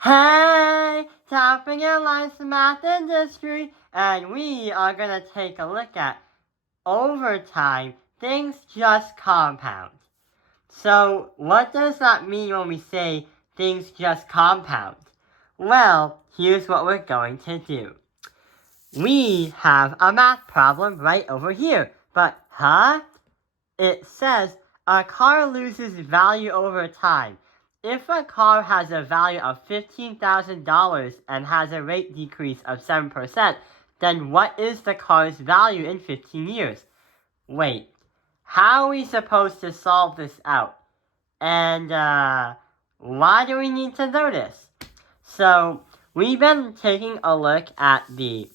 Hey, Topping Airlines Math Industry, and we are going to take a look at over time, things just compound. So, what does that mean when we say things just compound? Well, here's what we're going to do. We have a math problem right over here, but it says a car loses value over time. If a car has a value of $15,000 and has a rate decrease of 7%, then what is the car's value in 15 years? Wait, how are we supposed to solve this out? And why do we need to know this? So, we've been taking a look at the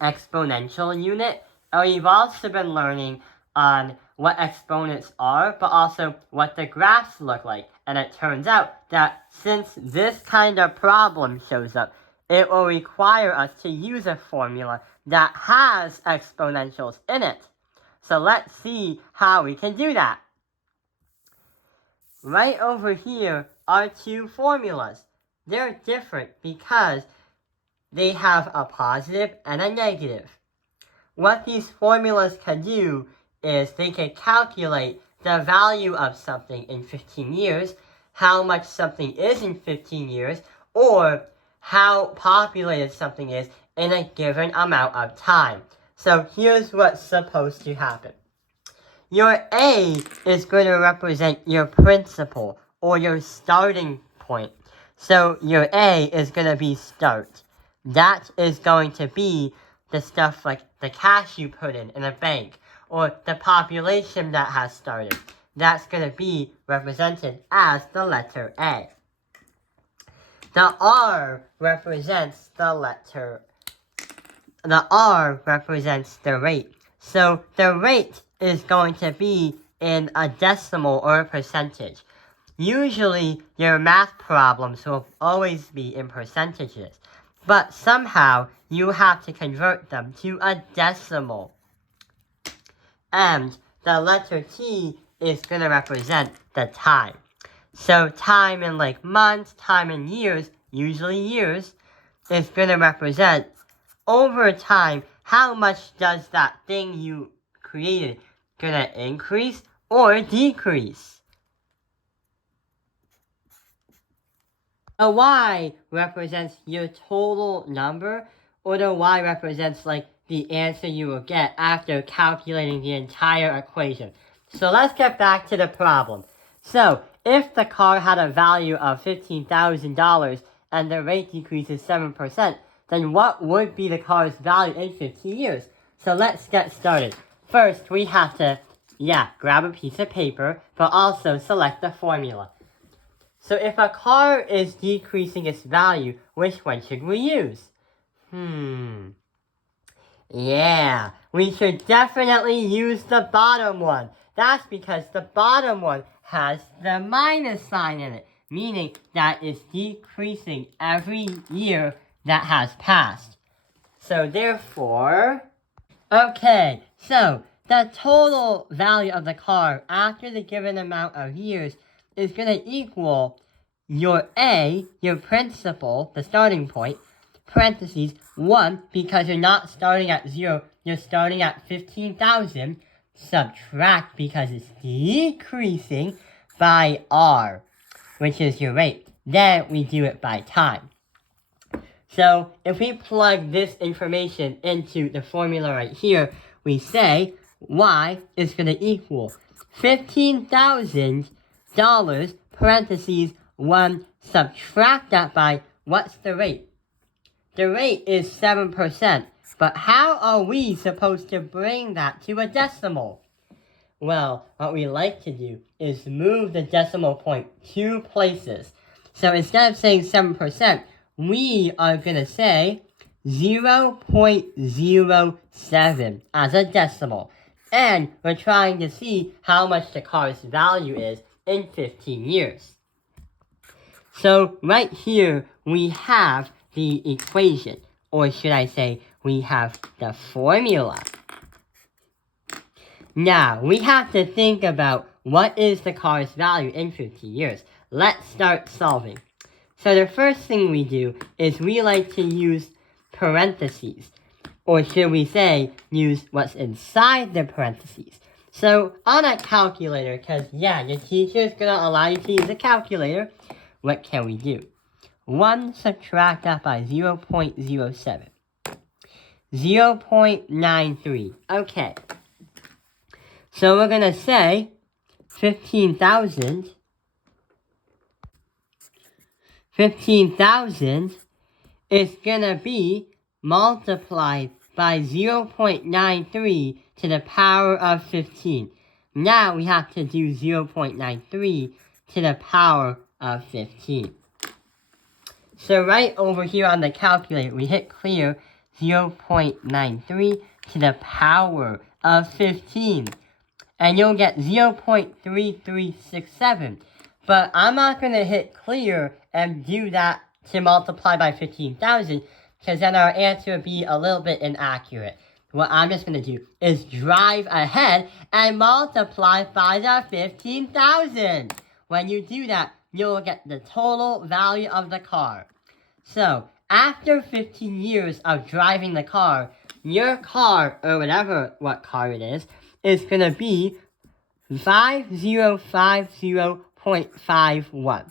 exponential unit, and we've also been learning on what exponents are, but also what the graphs look like. And it turns out that since this kind of problem shows up, it will require us to use a formula that has exponentials in it. So let's see how we can do that. Right over here are two formulas. They're different because they have a positive and a negative. What these formulas can do is they can calculate the value of something in 15 years, how much something is in 15 years, or how populated something is in a given amount of time. So here's what's supposed to happen. Your A is going to represent your principal, or your starting point. So your A is going to be start. That is going to be the stuff like the cash you put in a bank, or the population that has started. That's going to be represented as the letter A. The R represents the rate. So the rate is going to be in a decimal or a percentage. Usually, your math problems will always be in percentages, but somehow you have to convert them to a decimal. And the letter T is going to represent the time. So time in like months, time in years, usually years, is going to represent over time how much does that thing you created going to increase or decrease. The Y represents your total number, or the Y represents like the answer you will get after calculating the entire equation. So let's get back to the problem. So if the car had a value of $15,000 and the rate decreases 7%, then what would be the car's value in 15 years? So let's get started. First, we have to, grab a piece of paper, but also select the formula. So if a car is decreasing its value, which one should we use? Yeah, we should definitely use the bottom one. That's because the bottom one has the minus sign in it, meaning that it's decreasing every year that has passed. So therefore, okay, so the total value of the car after the given amount of years is going to equal your A, your principal, the starting point, parentheses, 1, because you're not starting at 0, you're starting at 15,000, subtract because it's decreasing by R, which is your rate. Then we do it by time. So if we plug this information into the formula right here, we say Y is going to equal $15,000, parentheses, 1, subtract that by, what's the rate? The rate is 7%, but how are we supposed to bring that to a decimal? Well, what we like to do is move the decimal point 2 places. So instead of saying 7%, we are going to say 0.07 as a decimal. And we're trying to see how much the car's value is in 15 years. So right here, we have the equation, or should I say, we have the formula. Now, we have to think about what is the car's value in 15 years. Let's start solving. So the first thing we do is we like to use parentheses. Or should we say, use what's inside the parentheses. So on a calculator, because yeah, your teacher is going to allow you to use a calculator, what can we do? 1 subtract that by 0.07. 0.93. Okay. So we're going to say 15,000. 15,000 is going to be multiplied by 0.93 to the power of 15. Now we have to do 0.93 to the power of 15. So right over here on the calculator, we hit clear 0.93 to the power of 15. And you'll get 0.3367. But I'm not going to hit clear and do that to multiply by 15,000, because then our answer would be a little bit inaccurate. What I'm just going to do is drive ahead and multiply by the 15,000. When you do that, you'll get the total value of the car. So, after 15 years of driving the car, your car, or what car it is going to be 5050.51.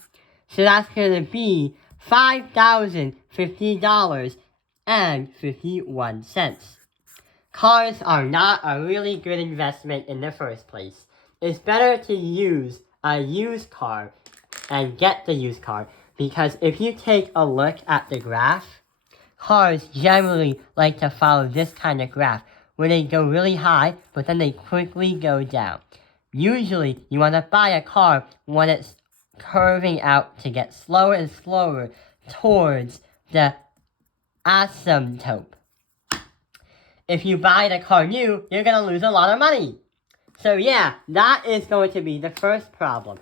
So that's going to be $5,050.51. Cars are not a really good investment in the first place. It's better to use a used car and get the used car, because if you take a look at the graph, cars generally like to follow this kind of graph, where they go really high, but then they quickly go down. Usually, you want to buy a car when it's curving out to get slower and slower towards the asymptote. If you buy the car new, you're going to lose a lot of money. So yeah, that is going to be the first problem.